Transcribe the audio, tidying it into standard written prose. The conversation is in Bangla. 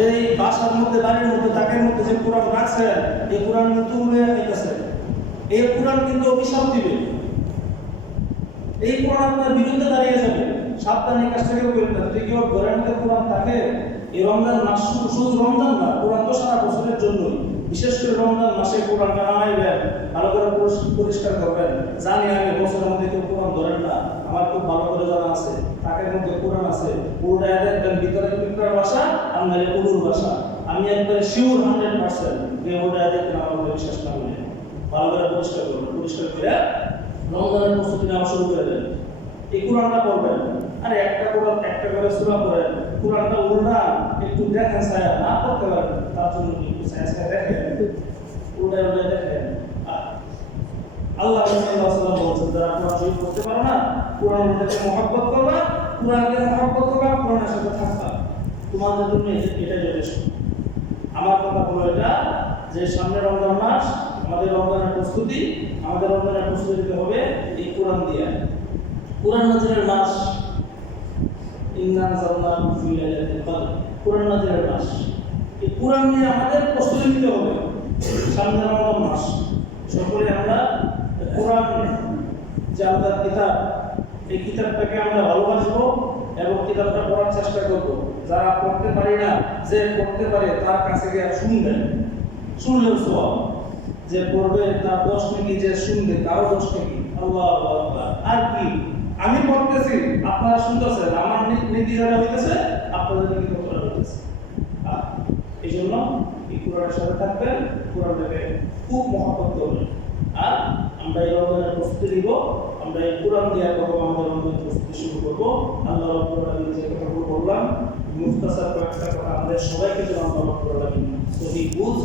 এই বাসার মধ্যে বাড়ির মধ্যে তাকের মধ্যে যে কোরআন রাখছেন এই কোরআন কিন্তু উড়ে যাইতেছে। এই কোরআন কিন্তু অভিশাপ দিবে, এই কোরআন আপনার বিরুদ্ধে দাঁড়িয়ে যাবে। সাবধানে কাজটাকে বলতে যদি কেউ ঘরের মধ্যে কোরআন থাকে, এই রমজান মাস শুধু রমজান না, কোরআন তো সারা বছরের জন্যই। বিশেষ করে রমজান মাসে কোরআনটা নামাইবেন, ভালো করে পরিষ্কার করবেন। জানি আমি বছরের মধ্যে কেউ কোরআন ধরেন না, আমার খুব ভালো করে জানা আছে, তাকের মধ্যে কোরআন আছে। উল্টায় দেখবেন ভিতরে পিঁপড়ার ভাষা আর নাহলে উলুর ভাষা। আমি একবারে শিওর 100% যে উল্টায় দেখবেন, আমার উপরে বিশ্বাস না হলে ভালো করে পরিষ্কার করবেন। পরিষ্কার করে রমজানের প্রস্তুতি নেওয়া শুরু করে দেন। এই কোরআনটা পড়বেন, আরে একটা কোরআন একটা করে সূরা পড়েন, কোরআনটা উল্টা একটু দেখেন, ছায়া না করতে পারেন তার জন্য একটু ছায়া ছায়া দেখেন, উল্টায় উল্টায় দেখেন। আল্লাহ রাসূলুল্লাহ বলেছেন, যারা কোরআন শরীফ পড়তে পারো না, কোরআনের প্রতি মহব্বত করবা, কোরআনকে মহব্বত করবা, কোরআনের সাথে থাকবা, তোমাদের জন্য এটা যথেষ্ট। আমার কথা হলো এটা যে সামনে রমজান মাস, আমাদের রমজানের প্রস্তুতি, আমাদের রমজানের প্রস্তুতি দিতে হবে এই কোরআন দিয়ে। কোরআন নাজিলের মাস, ইন্না আনজালনাহু ফি লাইলাতিল কদর, কোরআন নাজিলের মাস। এই কোরআন নিয়ে আমাদের প্রস্তুতি নিতে হবে সামনে রমজান মাস। সকলে আমরা কোরআন যে আল্লাহর কিতাব, এই কিতাবটাকে আমরা ভালোবাসবো এবং কিতাবটা পড়ার চেষ্টা করব। যারা পড়তে পারি না, যে পড়তে পারে তার কাছে গিয়ে শুনবেন, শুনলেও সওয়াব। যে পড়বে তার 10 নেকি, যে শুনবে তারও 10 নেকি। আল্লাহু আকবার। আর কি, আমি পড়তেছি আপনারা শুনতেছেন, আমার নীতি যারা হইতেছে আপনাদের নীতি কতটা হইতেছে। এই জন্য এই কোরআনের সাথে থাকবেন, কোরআনটাকে খুব মহব্বত করবেন। আর আমরা এই রমজানের প্রস্তুতি নিব, আমরা এই কোরআন দিয়ে আমাদের রমজানের প্রস্তুতি শুরু করবো। আল্লাহ রাব্বুল আলামিন যে কথাগুলো বললাম মুখতাসার কয়েকটা কথা আমাদের সবাইকে যেন আল্লাহ রাব্বুল আলামিন সহিহ বুঝ